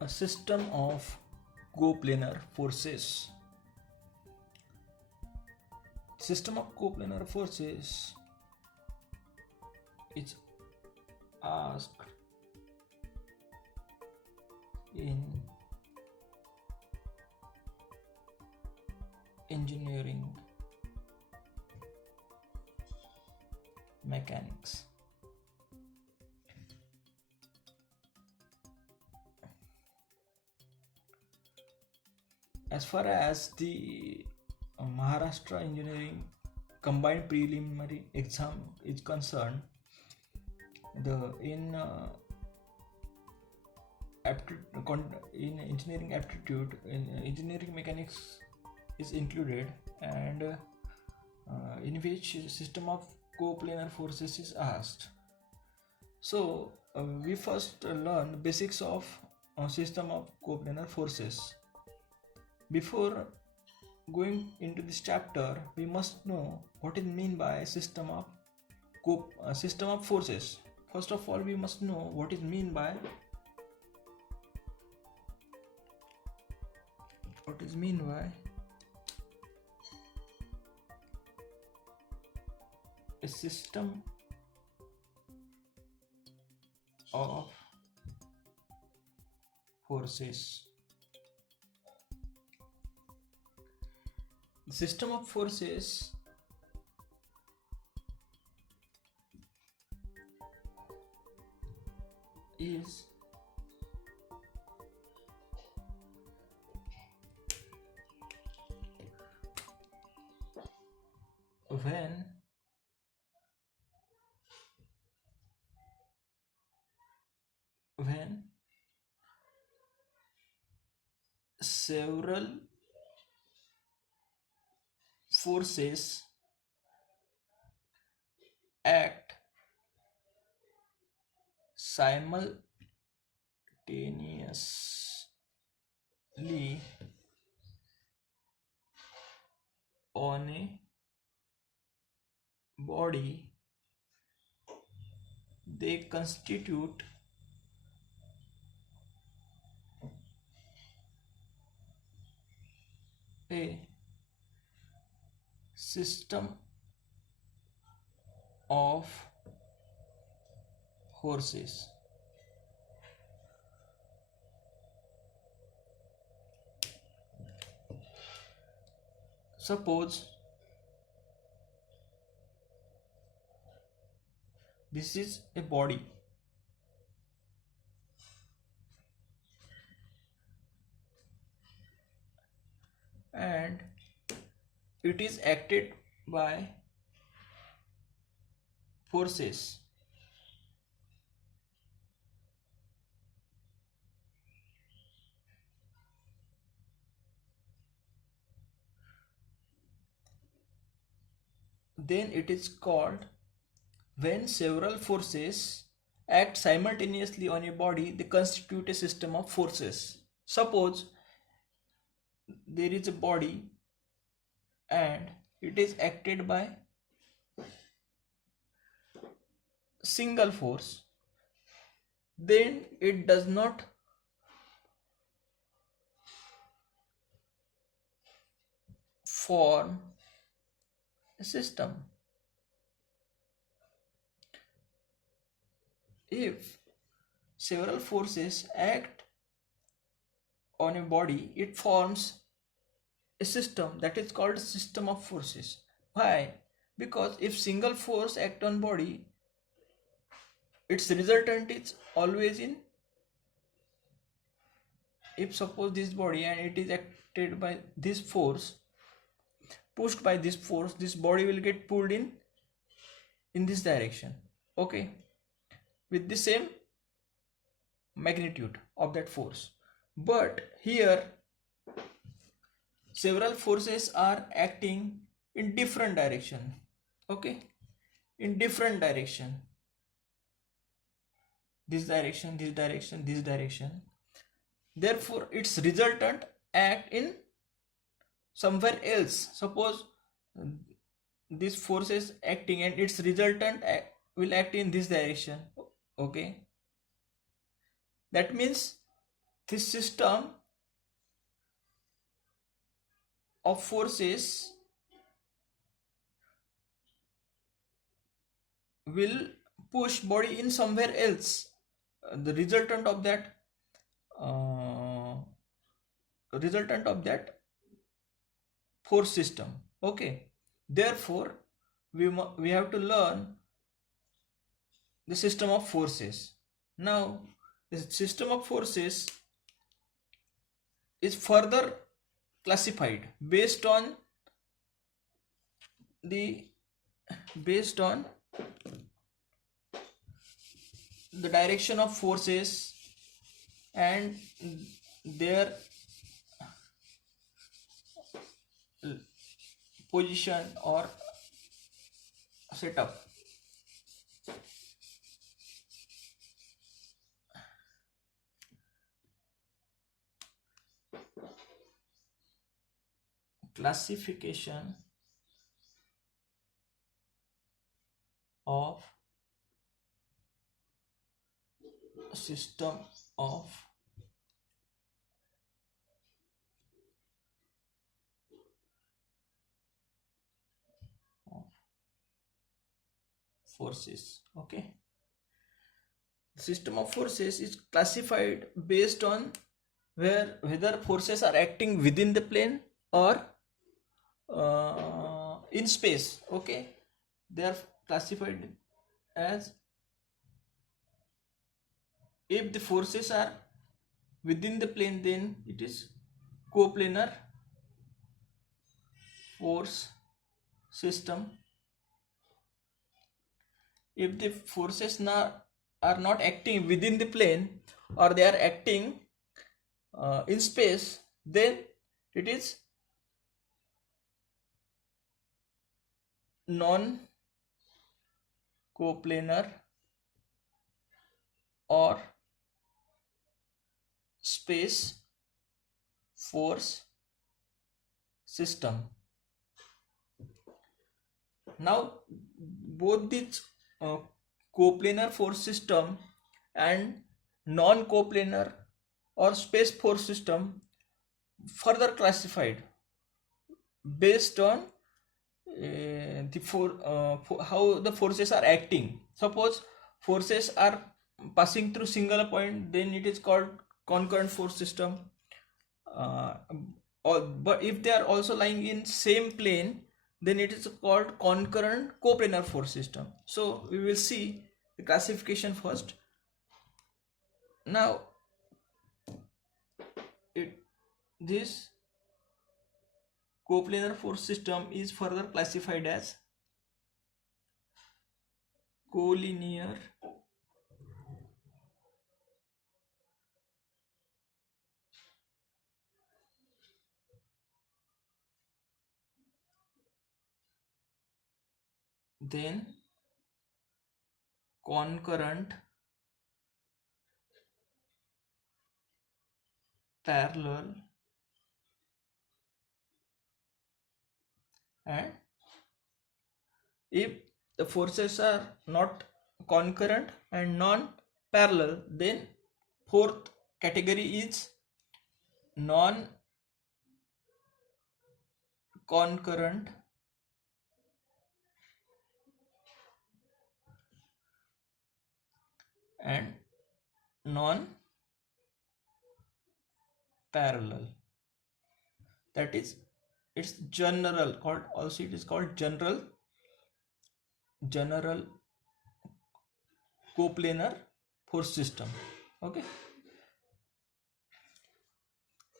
A system of coplanar forces. System of coplanar forces is asked in engineering mechanics. As far as the Maharashtra engineering combined preliminary exam is concerned, the in engineering aptitude in engineering mechanics is included, and in which system of coplanar forces is asked. So we first learn basics of system of coplanar forces. Before going into this chapter, we must know what is mean by system of system of forces. First of all, we must know what is mean by a system of forces. The system of forces is when several forces act simultaneously on a body. They constitute a system of forces. Suppose this is a body and it is acted by forces. Then it is called, when several forces act simultaneously on a body, they constitute a system of forces. Suppose there is a body and it is acted by single force, then it does not form a system. If several forces act on a body, it forms a system that is called system of forces. Why? Because if single force act on body, its resultant is always in, if suppose this body and it is acted by this force, pushed by this force, this body will get pulled in this direction. Okay, with the same magnitude of that force. But here several forces are acting in different direction. Okay, in different direction, this direction, this direction, this direction. Therefore its resultant act in somewhere else. Suppose this force is acting and its resultant will act in this direction. Okay, that means this system of forces will push body in somewhere else. The uh, resultant of that force system. Okay, therefore we have to learn the system of forces. Now the system of forces is further classified the based on the direction of forces and their position or setup. Classification of system of forces. Okay, system of forces is classified based on whether forces are acting within the plane or in space. Okay, they are classified as, if the forces are within the plane, then it is coplanar force system. If the forces are not acting within the plane or they are acting in space, then it is non-coplanar or space force system. Now both these coplanar force system and non-coplanar or space force system further classified based on how the forces are acting. Suppose forces are passing through single point, then it is called concurrent force system. But if they are also lying in same plane, then it is called concurrent coplanar force system. So we will see the classification first. Now this coplanar force system is further classified as collinear then concurrent, parallel, and if the forces are not concurrent and non-parallel, then fourth category is non-concurrent and non-parallel. That is, it's general, called also it is called general coplanar force system. Okay,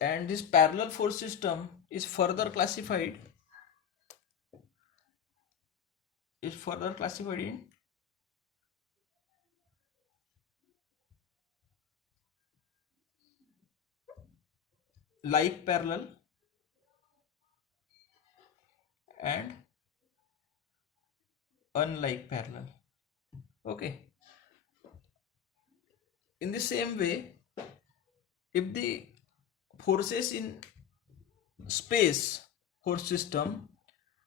and this parallel force system is further classified in like parallel and unlike parallel. Okay, in the same way, if the forces in space force system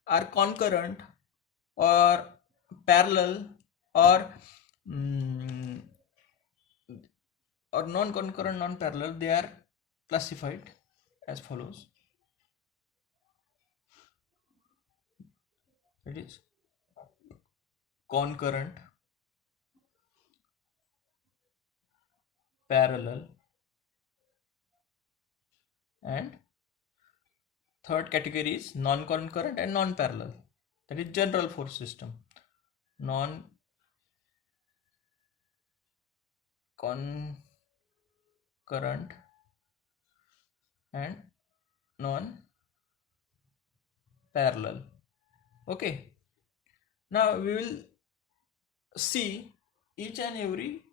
are concurrent or parallel or mm, or non-concurrent, non-parallel, they are classified as follows. It is concurrent, parallel, and third category is non-concurrent and non-parallel. That is general force system. Non-concurrent and non-parallel. Okay. Now we will see each and every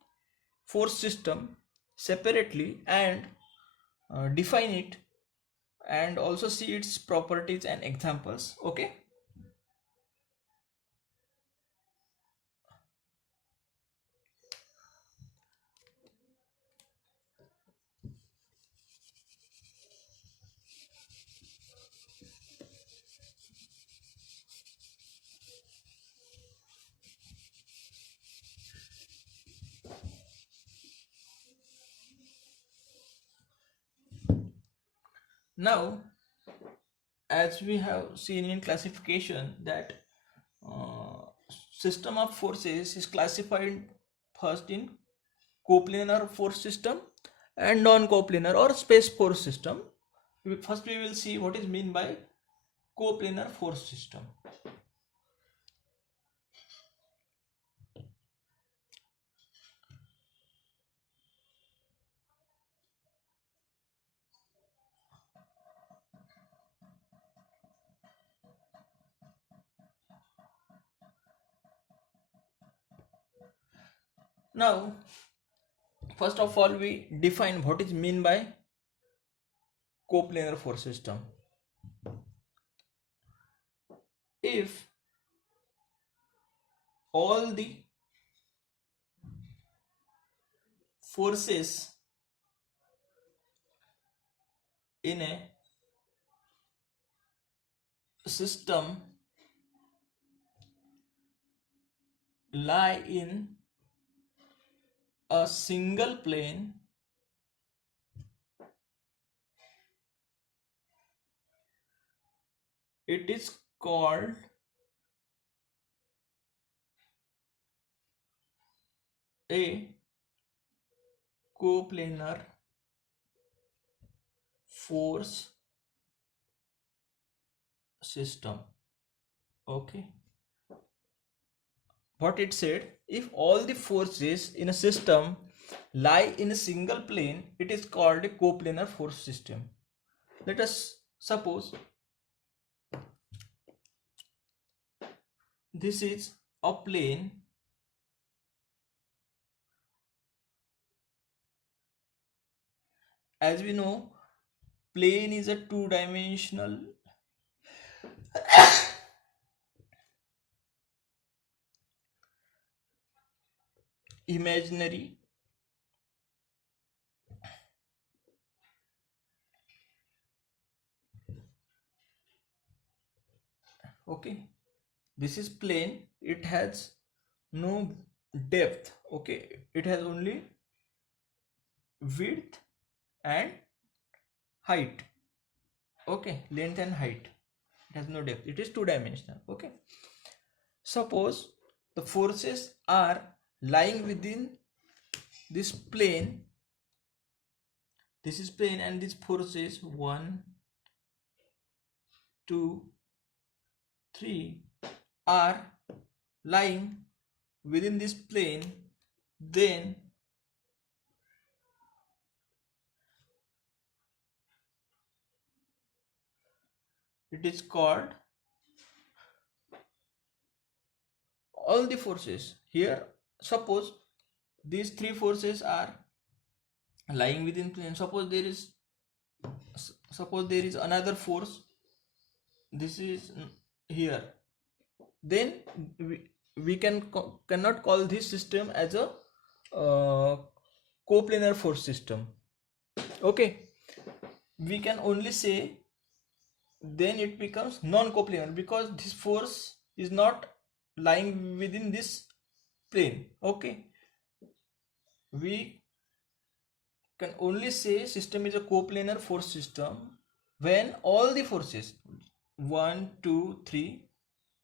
force system separately and define it and also see its properties and examples. Okay. Now, as we have seen in classification that uh, system of forces is classified first in coplanar force system and non-coplanar or space force system. First we will see what is meant by coplanar force system. Now, first of all, we define what is meant by coplanar force system. If all the forces in a system lie in a single plane, it is called a coplanar force system. Okay, what it said, if all the forces in a system lie in a single plane, it is called a coplanar force system. Let us suppose this is a plane as we know plane is a two-dimensional imaginary okay, this is plane, it has no depth. Okay, it has only width and height. Okay, length and height, it has no depth, it is two-dimensional. Okay, suppose the forces are lying within this plane, this is plane, and this forces 1 2 3 are lying within this plane, then it is called all the forces. Here suppose these three forces are lying within plane, suppose there is suppose there is another force, this is here, then we cannot call this system as a coplanar force system. Okay, we can only say then it becomes non-coplanar because this force is not lying within this plane. Okay, we can only say system is a coplanar force system when all the forces 1 2 3,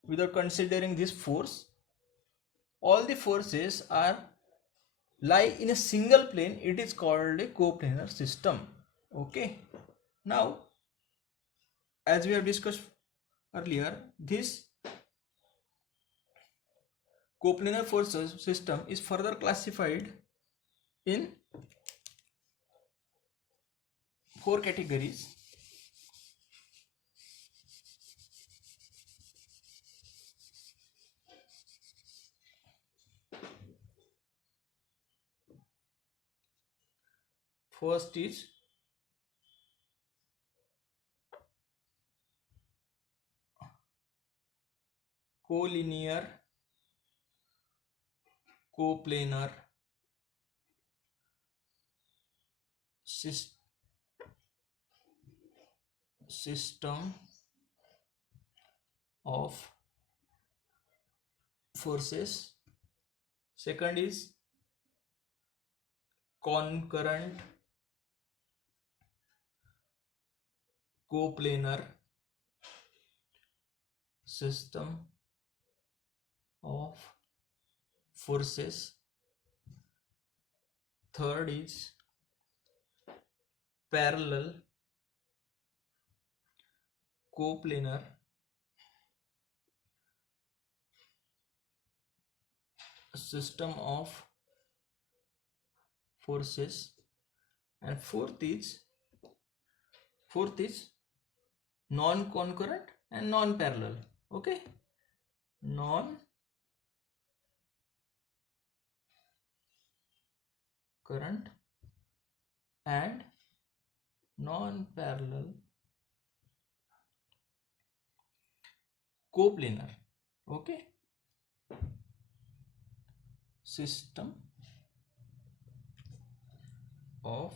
without considering this force, all the forces are lie in a single plane. It is called a coplanar system. Okay, now as we have discussed earlier, this coplanar force system is further classified in 4 categories. First is collinear, coplanar system of forces. Second is concurrent coplanar system of forces. Third is parallel coplanar system of forces, and fourth is non-concurrent and non-parallel. Okay, non-current and non-parallel coplanar, okay, system of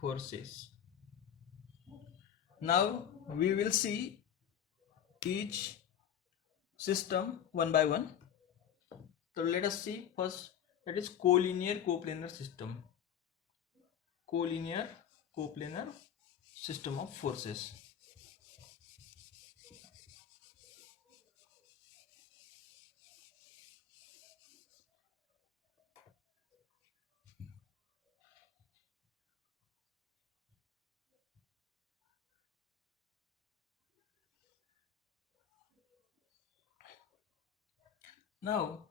forces. Now we will see each system one by one. So let us see first, that is collinear coplanar system. Collinear coplanar system of forces. Now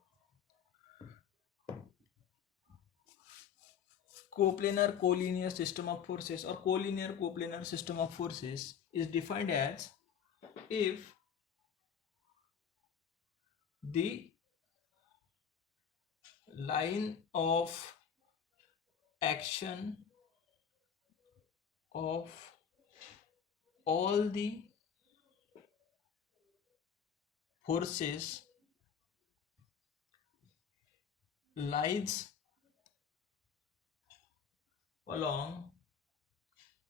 coplanar collinear system of forces or collinear coplanar system of forces is defined as if the line of action of all the forces lies along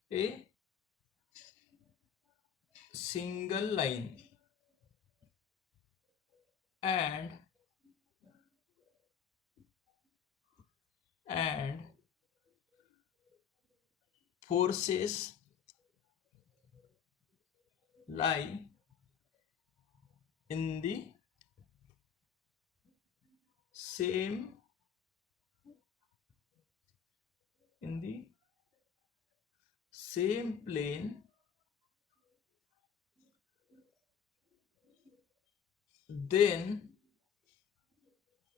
a single line and forces lie in the same plane, then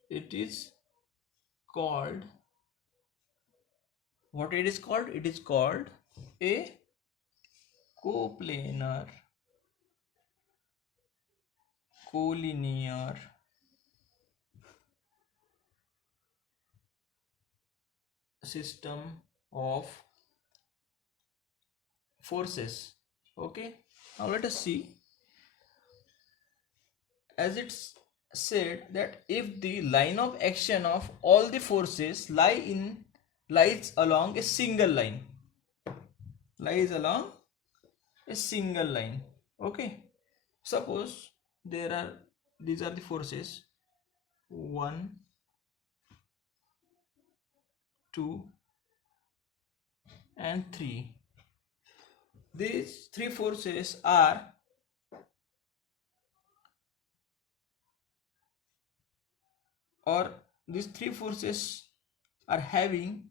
it is called, what it is called? It is called a coplanar collinear system of forces. Okay, now let us see. As it's said that if the line of action of all the forces lies along a single line, lies along a single line. Okay, suppose these are the forces 1, 2 and 3. These three forces are or these three forces are having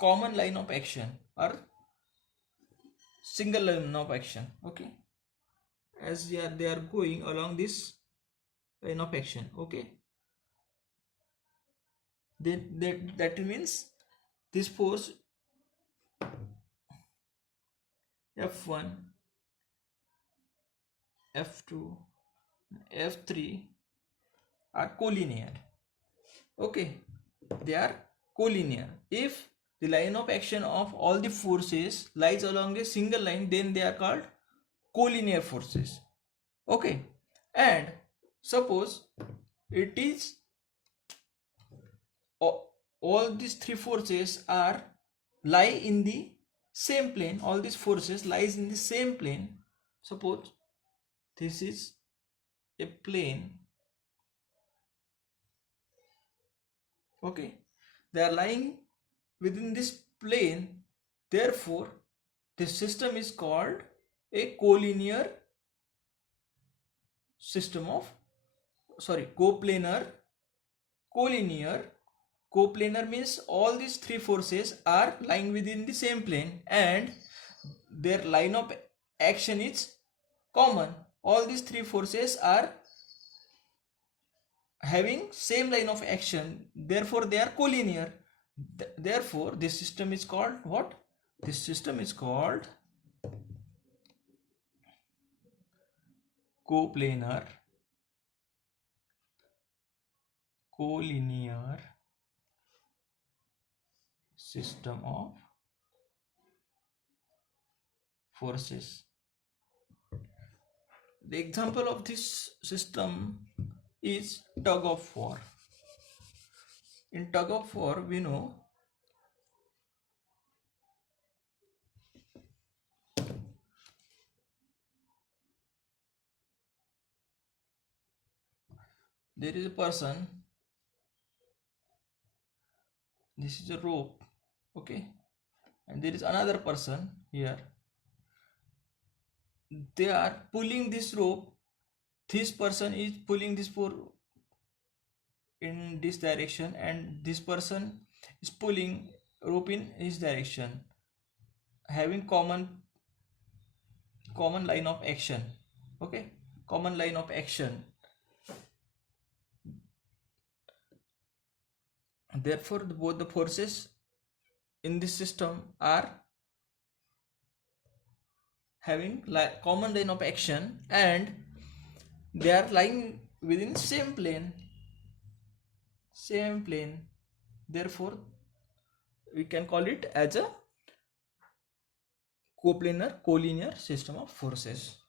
common line of action or single line of action. Okay, as they are going along this line of action. Okay, that means this force F1, F2, F3 are collinear. Okay, they are collinear. If the line of action of all the forces lies along a single line, then they are called collinear forces. Okay, and suppose it is all these three forces are lie in the same plane, all these forces lies in the same plane. Suppose this is a plane. Okay, they are lying within this plane, therefore this system is called a collinear system of coplanar. Coplanar means all these three forces are lying within the same plane and their line of action is common. All these three forces are having same line of action, therefore they are collinear. Therefore this system is called what? This system is called coplanar collinear system of forces. The example of this system is tug of war. In tug of war, we know there is a person, this is a rope, okay, and there is another person here. They are pulling this rope. This person is pulling this rope in this direction and this person is pulling rope in his direction, having common line of action. Okay, common line of action. Therefore both the forces in this system are having common line of action and they are lying within same plane. Therefore we can call it as a coplanar collinear system of forces.